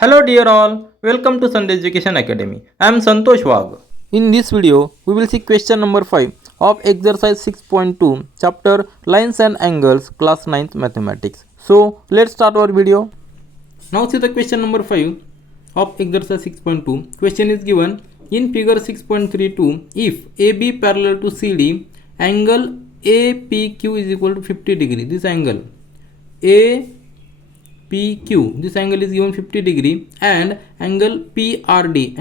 Hello dear all, welcome to Sunday Education Academy. I am Santosh Wagh. In this video, we will see question number 5 of exercise 6.2 chapter Lines and Angles class 9th mathematics. So, let's start our video. Now see the question number 5 of exercise 6.2. Question is given in figure 6.32. If AB parallel to CD, angle APQ is equal to 50 degree. This angle APQ, this angle is given 50 degree, and angle PRD,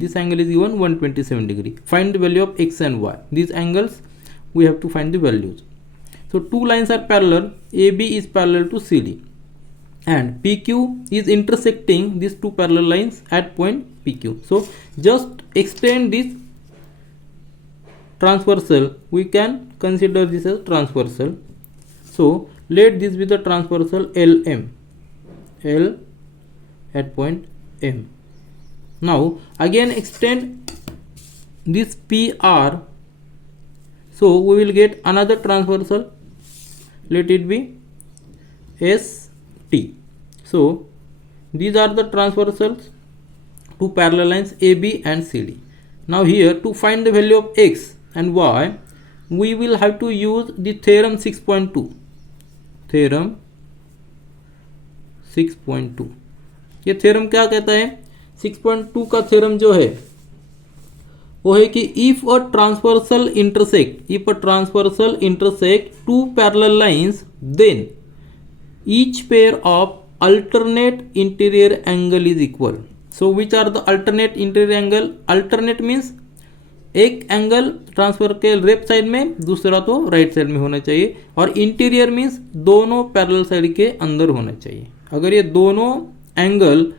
this angle is given 127 degree. Find the value of x and y. These angles we have to find the values. So two lines are parallel. AB is parallel to CD and PQ is intersecting these two parallel lines at point PQ. So just extend this transversal. We can consider this as transversal. So let this be the transversal LM, L at point M. Now again extend this PR. So we will get another transversal. Let it be ST. So these are the transversals to parallel lines AB and CD. Now here to find the value of x and y, we will have to use the theorem 6.2. Theorem 6.2. ये theorem क्या कहता है? 6.2 का theorem जो है वो है कि if a transversal intersect two parallel lines, then each pair of alternate interior angle is equal. So which are the alternate interior angle? Alternate means एक एंगल ट्रांसफर के लेफ्ट साइड में, दूसरा तो राइट साइड में होना चाहिए, और interior means दोनों पैरेलल साइड के अंदर होना चाहिए. अगर ये दोनों एंगल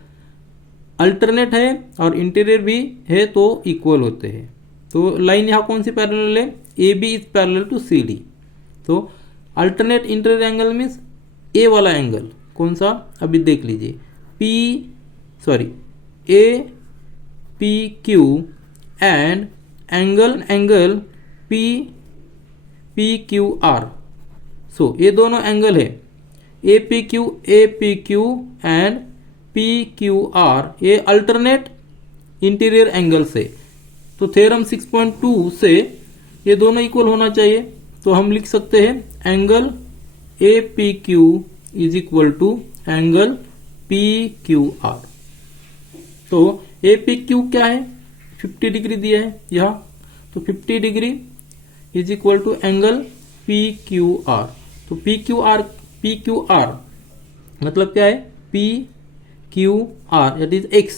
अल्टरनेट है और इंटीरियर भी है तो इक्वल होते हैं. तो लाइन यहाँ कौन सी पैरेलल है? A B is parallel to C D. तो alternate interior angle means A वाला एंगल कौन सा? अभी देख लीजिए. A P Q and angle P Q R. So ये दोनों एंगल है A P Q and P Q R. ये अल्टरनेट इंटीरियर एंगल से. तो थ्योरम 6.2 से ये दोनों इक्वल होना चाहिए. तो हम लिख सकते हैं angle A P Q is equal to angle P Q R. तो ए पी क्यू क्या है? 50 डिग्री दिया है यहाँ. तो 50 degree is equal to angle P Q R. तो पी क्यू आर मतलब क्या है? P Q R it is X.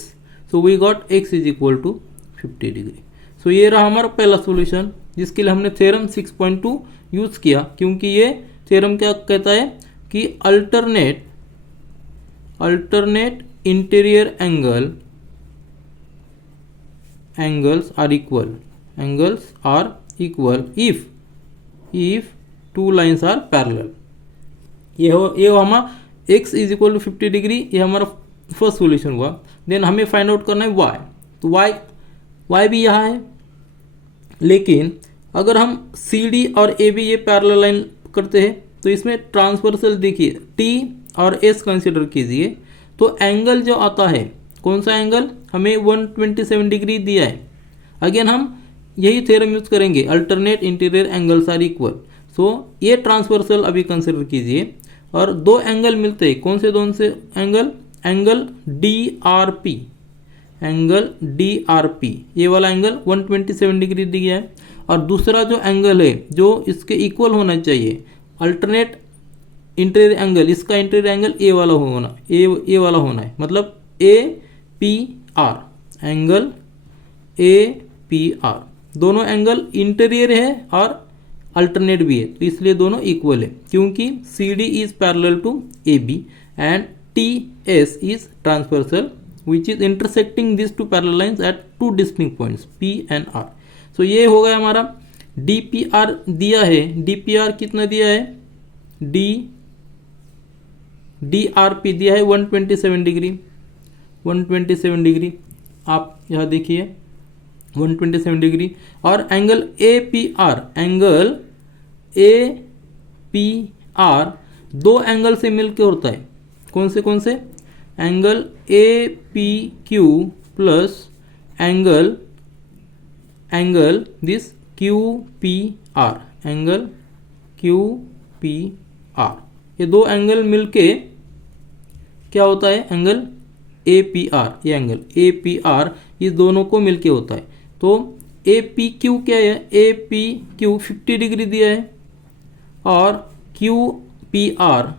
So we got X is equal to 50 degree. So ये रहा हमारा पहला सॉल्यूशन जिसके लिए हमने थ्योरम 6.2 यूज किया, क्योंकि ये थ्योरम क्या कहता है कि alternate interior angles are equal if two lines are parallel. ये हमारा x is equal to 50 degree, ये हमारा फर्स्ट सॉल्यूशन हुआ. देन हमें फाइंड आउट करना है y. तो y भी यहाँ है, लेकिन अगर हम CD और AB ये पैरेलल लाइन करते हैं तो इसमें ट्रांसवर्सल देखिए T और S कंसिडर कीजिए. तो एंगल जो आता है कौन सा एंगल? हमें 127 डिग्री दिया है. अगेन हम यही थ्योरम यूज करेंगे, alternate interior angles are equal. So ये ट्रांसवर्सल अभी कंसिडर कीजिए और दो एंगल मिलते हैं. कौन से दोनों से angle? Angle D R P, ये वाला एंगल 127 डिग्री दिया है. और दूसरा जो एंगल है जो इसके इक्वल होना चाहिए, अल्टरनेट इंटीरियर एंगल, इसका इंटीरियर एंगल ए वाला होना है. मतलब A P R, angle A P R. दोनों एंगल इंटीरियर है और अल्टरनेट भी है, तो इसलिए दोनों इक्वल है, क्योंकि C D is parallel to A B and T S is transversal which is intersecting this two parallel lines at two distinct points P and R. So ये हो गया हमारा. डी पी आर दिया है. D P R कितना दिया है? D R P दिया है 127 डिग्री. आप यहाँ देखिए 127 डिग्री. और एंगल ए पी आर दो एंगल से मिलकर होता है. कौन से? Angle A P Q plus angle this Q P are, angle Q P R, ये दो एंगल मिलके क्या होता है, एंगल ए पी आर, ये एंगल ए पी आर इस दोनों को मिलके होता है। तो ए पी क्यू क्या है, ए पी क्यू 50 डिग्री दिया है और क्यू पी आर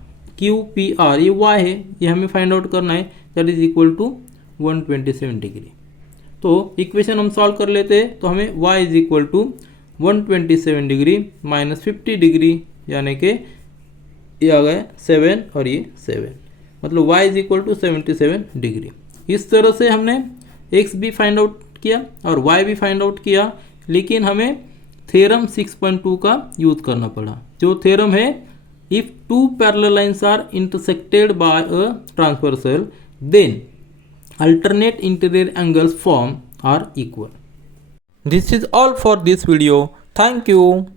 ये वाई है, ये हमें फाइंड आउट करना है, that is equal to 127 degree. तो इक्वेशन हम सॉल्व कर लेते हैं, तो हमें y is equal to 127 degree minus 50 degree, यानी कि ये आ गया 7 और ये 7, मतलब y is equal to 77 degree. इस तरह से हमने x भी फाइंड आउट किया और y भी फाइंड आउट किया, लेकिन हमें थ्योरम 6.2 का यूज करना पड़ा, जो थ्योरम है if two parallel lines are intersected by a transversal then alternate interior angles form are equal. This is all for this video. Thank you.